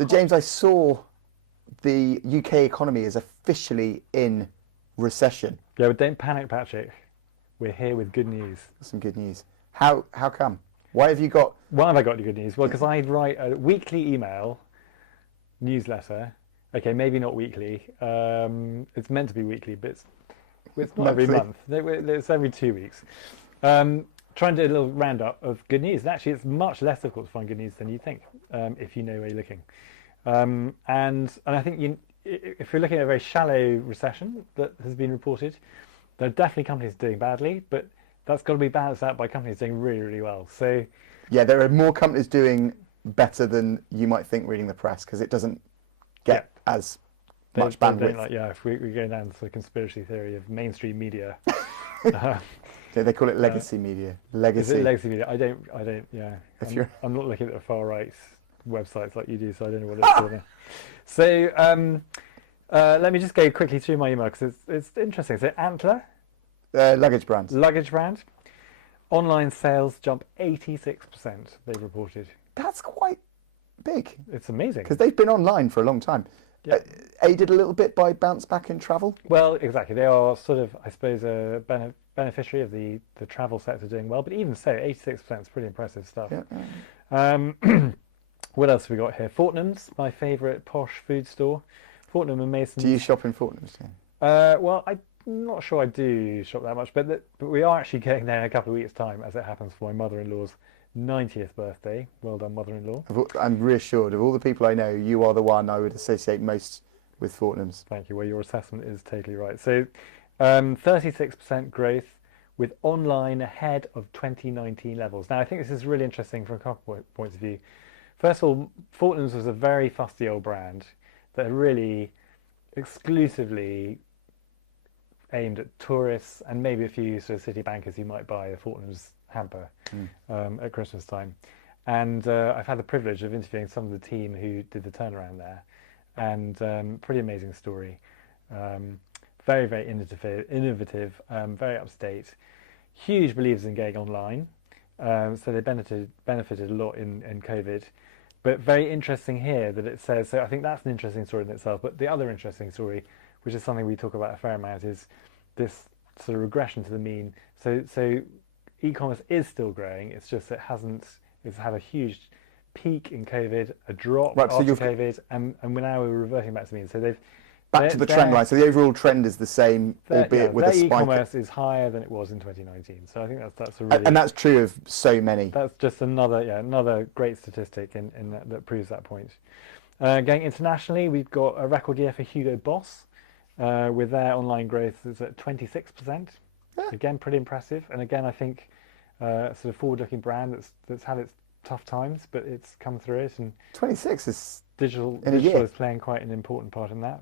So James, I saw the UK economy is officially in recession. Yeah, but don't panic, Patrick. We're here with good news. Some good news. How come? Why have you got? Why have I got you good news? Well, because I write a weekly email newsletter. Okay, maybe not weekly. It's meant to be weekly, but it's not every month. It's every 2 weeks. Trying to do a little roundup of good news. And actually, it's much less difficult to find good news than you think if you know where you're looking. And I think if you're looking at a very shallow recession that has been reported, there are definitely companies doing badly, but that's got to be balanced out by companies doing really, really well. So yeah, there are more companies doing better than you might think reading the press because it doesn't get as much bandwidth. If we go down to the conspiracy theory of mainstream media. They call it legacy media. Legacy. Is it legacy media? I don't. Yeah. I'm not looking at the far right websites like you do, so I don't know what it's called. So let me just go quickly through my email because it's interesting. So Antler, luggage brand. Luggage brand. Online sales jump 86%. They've reported. That's quite big. It's amazing because they've been online for a long time. Yeah. Aided a little bit by bounce back in travel. Well, exactly. They are sort of, I suppose, a beneficiary of the travel sector doing well. But even so, 86% is pretty impressive stuff. Yeah. What else have we got here? Fortnum's, my favourite posh food store. Fortnum and Mason's. Do you shop in Fortnum's? Well, I'm not sure I do shop that much, but we are actually getting there in a couple of weeks' time, as it happens, for my mother-in-law's 90th birthday. Well done, mother-in-law. I'm reassured. Of all the people I know, you are the one I would associate most with Fortnum's. Thank you. Well, your assessment is totally right. So 36% growth with online ahead of 2019 levels. Now, I think this is really interesting from a couple of points of view. First of all, Fortnum's was a very fusty old brand that really exclusively aimed at tourists and maybe a few sort of city bankers who might buy a Fortnum's hamper at Christmas time. And I've had the privilege of interviewing some of the team who did the turnaround there, and pretty amazing story. Very, very innovative, very up to date. Huge believers in going online, so they benefited a lot in COVID. But very interesting here that it says, so I think that's an interesting story in itself, but the other interesting story, which is something we talk about a fair amount, is this sort of regression to the mean. So e-commerce is still growing, it's just it's had a huge peak in COVID, a drop after COVID, and we're reverting back to the mean. So they've back to the trend line. So the overall trend is the same, albeit with a spike. E-commerce is higher than it was in 2019. So I think that's a really, and that's true of so many. That's just another great statistic in that proves that point. Going internationally, we've got a record year for Hugo Boss, with their online growth is at 26%. Yeah. Again, pretty impressive. And again, I think sort of forward-looking brand that's had its tough times, but it's come through it. And 26 is digital is playing quite an important part in that.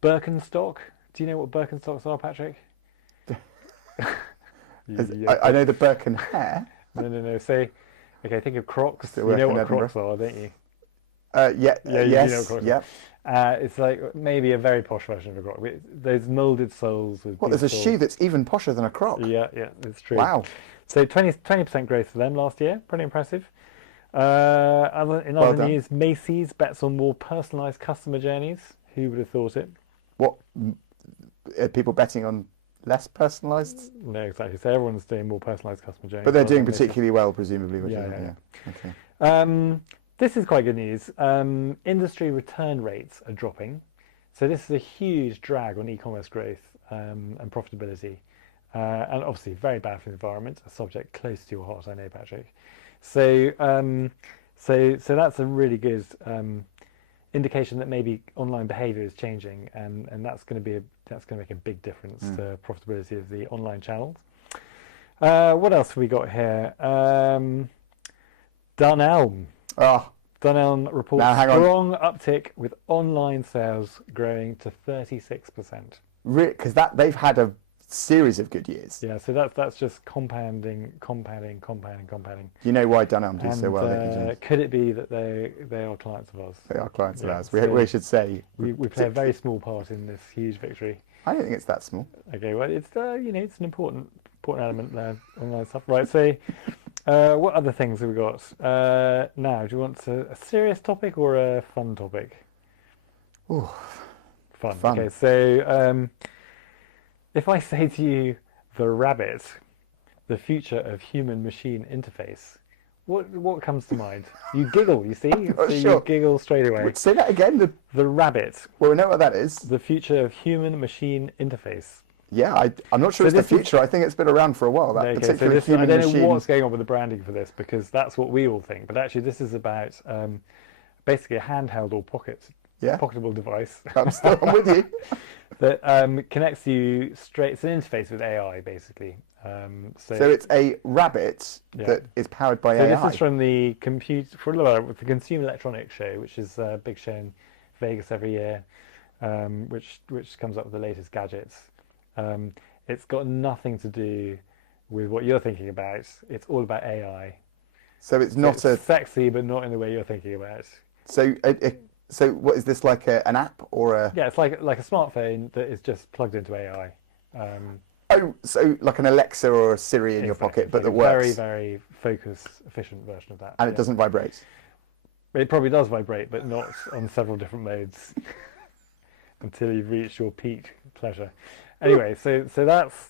Birkenstock. Do you know what Birkenstocks are, Patrick? I know the Birken hair. No. Say, okay, think of Crocs. You know what Crocs are, don't you? Yes. You know Crocs. Yeah. It's like maybe a very posh version of a Croc. Those moulded soles with. There's a shoe that's even posher than a Croc. Yeah, it's true. Wow. So 20% growth for them last year. Pretty impressive. In other news, Macy's bets on more personalised customer journeys. Who would have thought it? What, are people betting on less personalised? No, exactly. So everyone's doing more personalised customer journeys. But they're doing particularly well, presumably. Yeah. Okay. This is quite good news. Industry return rates are dropping. So this is a huge drag on e-commerce growth and profitability. And obviously very bad for the environment, a subject close to your heart, I know, Patrick. So that's a really good indication that maybe online behaviour is changing, and that's going to make a big difference to profitability of the online channels. What else have we got here? Dunelm. Dunelm reports strong uptick with online sales growing to 36%. Because they've had a series of good years. Yeah, so that's just compounding. You know why Dunelm do so well? Could it be that they are clients of ours? They are clients of ours. We should say we play a very small part in this huge victory. I don't think it's that small. Okay, well it's it's an important element there, online stuff, right? So What other things have we got? Now, do you want a serious topic or a fun topic? Ooh, Fun. fun. Okay, so if I say to you, the rabbit, the future of human-machine interface, what comes to mind? You giggle, you see? Not So sure. you giggle straight away. Say that again. The rabbit, Well, we know what that is. the future of human-machine interface. Yeah, I'm not sure So it's the this is- future. I think it's been around for a while. That Okay, so particular this, I human don't know machine. what's going on with the branding for this because that's what we all think. But actually, this is about basically a handheld or Yeah, pocketable device I'm with you. that connects you straight. It's an interface with AI, basically. So it's a rabbit Yeah. that is powered by So AI. this is from the the Consumer Electronics Show, which is a big show in Vegas every year, which comes up with the latest gadgets. It's got nothing to do with what you're thinking about. It's all about AI. So it's So not it's a. sexy, but not in the way you're thinking about. So what is this, like an app or a? Yeah, it's like a smartphone that is just plugged into AI. Oh, so like an Alexa or a Siri in your Exactly. pocket, but It's that like a works, very, very focus efficient version of that. and it Yeah. doesn't vibrate. It probably does vibrate, but not on several different modes until you've reached your peak pleasure. Anyway, so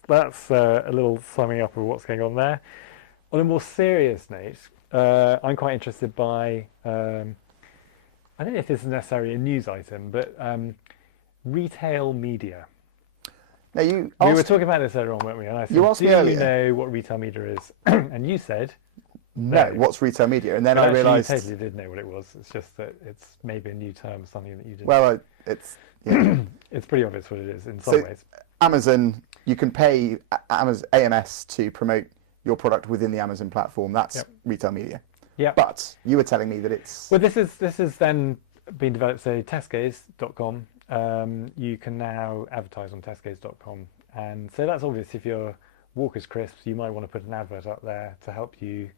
that's a little summing up of what's going on there. On a more serious note, I'm quite interested by I don't know if this is necessarily a news item, but retail media. Now you We were asked, talking about this earlier on, weren't we? And I said, You asked "Do me you earlier." know what retail media is?" And you said, no, no. what's retail media? And then But I actually, realised, you totally did know what it was. It's just that it's maybe a new term, something that you didn't. well, it's yeah. It's pretty obvious what it is in some So ways. Amazon, you can pay Amazon AMS to promote your product within the Amazon platform. That's Yep. retail media. Yeah. But you were telling me that it's Well, this is then being developed. So Tesco's.com, you can now advertise on Tesco's.com, and so that's obvious. If you're Walker's Crisps, you might want to put an advert up there to help you,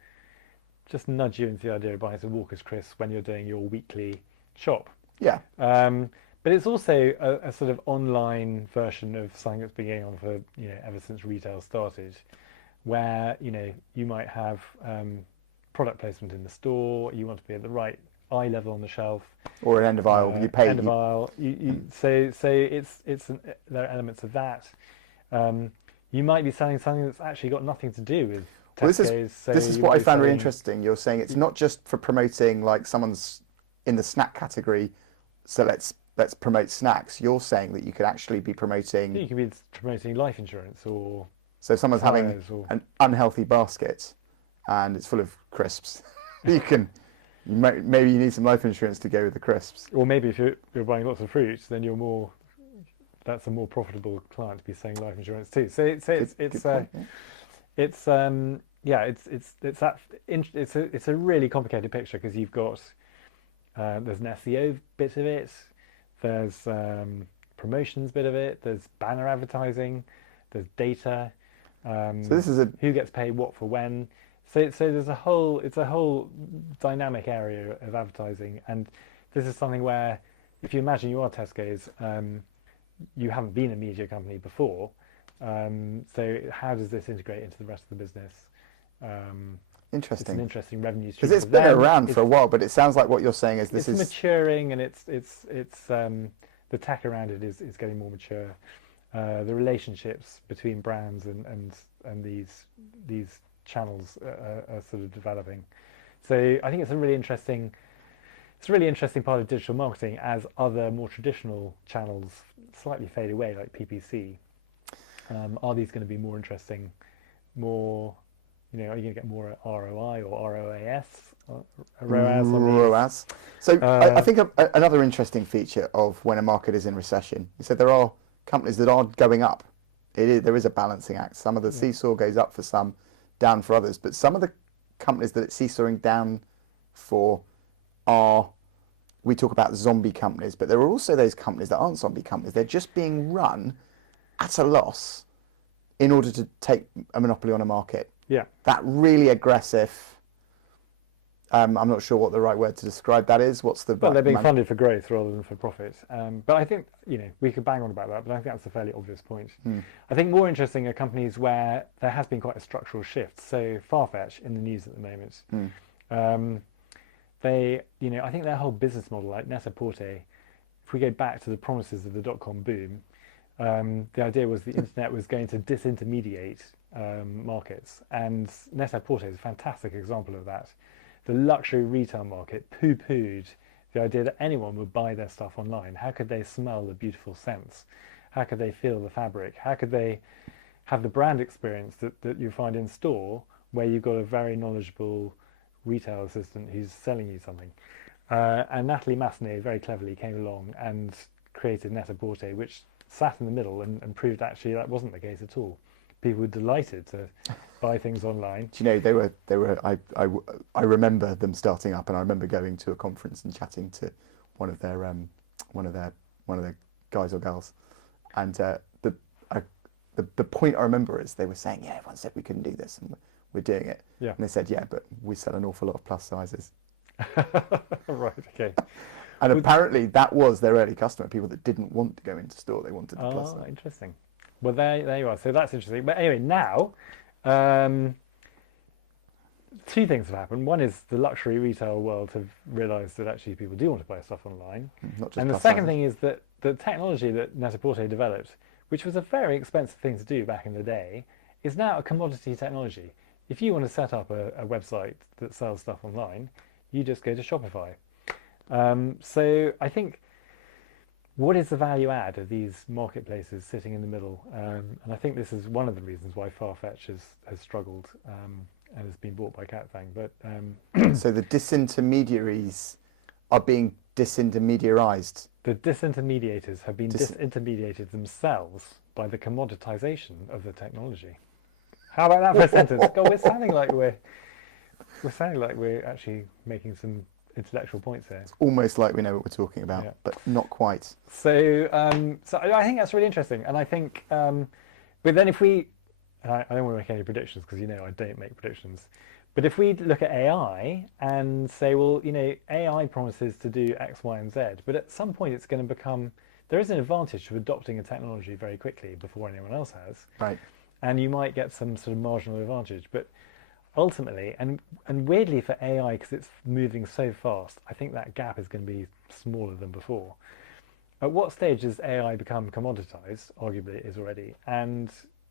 just nudge you into the idea of buying some Walker's Crisps when you're doing your weekly shop. yeah. But it's also a sort of online version of something that's been going on for ever since retail started, where you might have product placement in the store. You want to be at the right eye level on the shelf, Or an end of aisle. You pay. end of aisle. So there are elements of that. You might be selling something that's actually got nothing to do with Well, Tesco's. this is what I found really interesting. You're saying it's not just for promoting like someone's in the snack category. So let's promote snacks. You're saying that you could actually be promoting. You could be promoting life insurance or So if someone's having tires or an unhealthy basket, and it's full of crisps, maybe you need some life insurance to go with the crisps. or maybe if you're buying lots of fruit, then that's a more profitable client to be selling life insurance too. So it's Good point, yeah. it's a really complicated picture because you've got there's an SEO bit of it, there's promotions bit of it, there's banner advertising, there's data. So this is who gets paid what for when. So there's a whole dynamic area of advertising, and this is something where if you imagine you are Tesco's, you haven't been a media company before, so how does this integrate into the rest of the business? It's an interesting interesting revenue stream. because it's for been them. around for a while, but it sounds like what you're saying is this It's is maturing, and it's the tech around it is getting more mature. The relationships between brands and these channels are sort of developing. So I think it's a really interesting part of digital marketing as other more traditional channels slightly fade away, like PPC. Are these going to be more interesting? More, are you going to get more ROI or ROAS? ROAS on these? ROAS. So I think another interesting feature of when a market is in recession, you said there are companies that are going up. There is a balancing act. Some of the seesaw goes up for some, down for others. But some of the companies that it's seesawing down for are, we talk about zombie companies, but there are also those companies that aren't zombie companies. They're just being run at a loss in order to take a monopoly on a market. Yeah. That really aggressive I'm not sure what the right word to describe that is. What's the But right they're being funded for growth rather than for profit. But I think, we could bang on about that, but I think that's a fairly obvious point. I think more interesting are companies where there has been quite a structural shift. So Farfetch in the news at the moment. I think their whole business model, like Net-a-Porter, if we go back to the promises of the dot-com boom, the idea was the internet was going to disintermediate markets, and Net-a-Porter is a fantastic example of that. The luxury retail market poo-pooed the idea that anyone would buy their stuff online. How could they smell the beautiful scents? How could they feel the fabric? How could they have the brand experience that you find in store, where you've got a very knowledgeable retail assistant who's selling you something? And Natalie Massenet very cleverly came along and created Net-a-Porter, which sat in the middle and proved actually that wasn't the case at all. People were delighted to buy things online. Do you know, they were. I remember them starting up, and I remember going to a conference and chatting to one of their guys or girls, and the point I remember is they were saying, yeah, everyone said we couldn't do this, and we're doing it. Yeah. And they said, yeah, but we sell an awful lot of plus sizes. Right. Okay. And apparently that was their early customer, people that didn't want to go into store, they wanted the plus size. Oh, interesting. Well, there you are. So that's interesting. But anyway, now, two things have happened. One is the luxury retail world have realised that actually people do want to buy stuff online. Not just and the second thing is that the technology that Net-a-Porter developed, which was a very expensive thing to do back in the day, is now a commodity technology. If you want to set up a website that sells stuff online, you just go to Shopify. So I think, what is the value add of these marketplaces sitting in the middle? And I think this is one of the reasons why Farfetch has struggled and has been bought by Catfang. But so the disintermediaries are being disintermediarized. The disintermediators have been disintermediated themselves by the commoditization of the technology. How about that for a sentence? God, we're sounding like we're actually making some intellectual points here. It's almost like we know what we're talking about, but not quite. So I think that's really interesting, and I think, but then if we, I don't want to make any predictions because I don't make predictions, but if we look at AI and say, well, AI promises to do X, Y, and Z, but at some point it's going to become, there is an advantage to adopting a technology very quickly before anyone else has, right? And you might get some sort of marginal advantage, but ultimately, and weirdly for AI, because it's moving so fast, I think that gap is going to be smaller than before. At what stage does AI become commoditized? Arguably it is already, and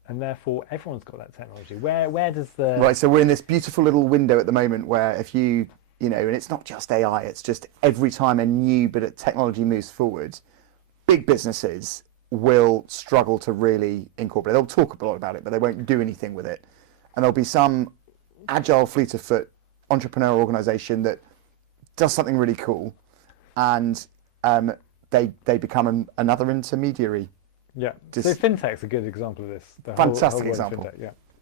therefore everyone's got that technology. Where does the... Right, so we're in this beautiful little window at the moment where if you and it's not just AI, it's just every time a new bit of technology moves forward, big businesses will struggle to really incorporate. They'll talk a lot about it, but they won't do anything with it. And there'll be some agile fleet of foot entrepreneurial organization that does something really cool, and they become another intermediary. Yeah. So fintech's a good example of this. Fantastic example.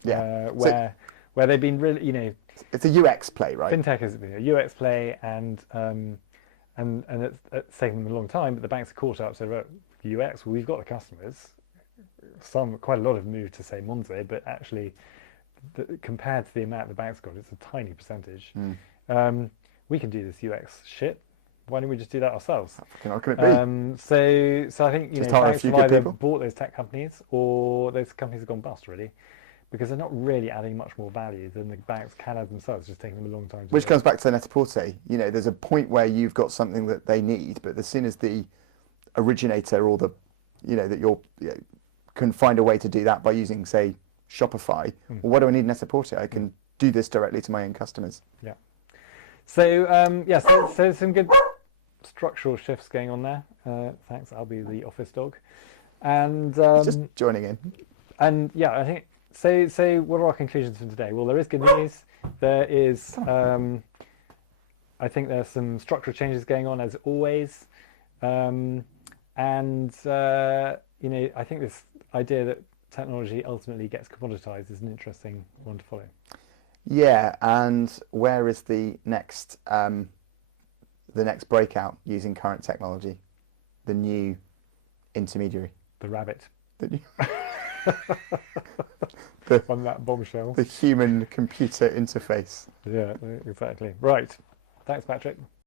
Fintech, where they've been really, it's a UX play, right? Fintech has been a UX play, and it's taken them a long time, but the banks are caught up. So UX, well, we've got the customers. Quite a lot have moved to say Monzo, but actually, compared to the amount the bank's got, it's a tiny percentage. We can do this UX shit. Why don't we just do that ourselves? How can it be? So I think banks have either bought those tech companies, or those companies have gone bust, really, because they're not really adding much more value than the banks can add themselves. It's just taking them a long time to Which comes back to Net-a-Porter. There's a point where you've got something that they need, but as soon as the originator or the can find a way to do that by using, say, Shopify, well, why do I need Net-a-Porter? I can do this directly to my own customers. Yeah. So so some good structural shifts going on there. Thanks, I'll be the office dog. And just joining in. And I think so. What are our conclusions from today? Well, there is good news. There is. I think there's some structural changes going on as always, and I think this idea that technology ultimately gets commoditized is an interesting one to follow. Yeah, and where is the next breakout using current technology? The new intermediary. The rabbit. The new on that bombshell. The human-computer interface. Yeah, exactly. Right. Thanks, Patrick.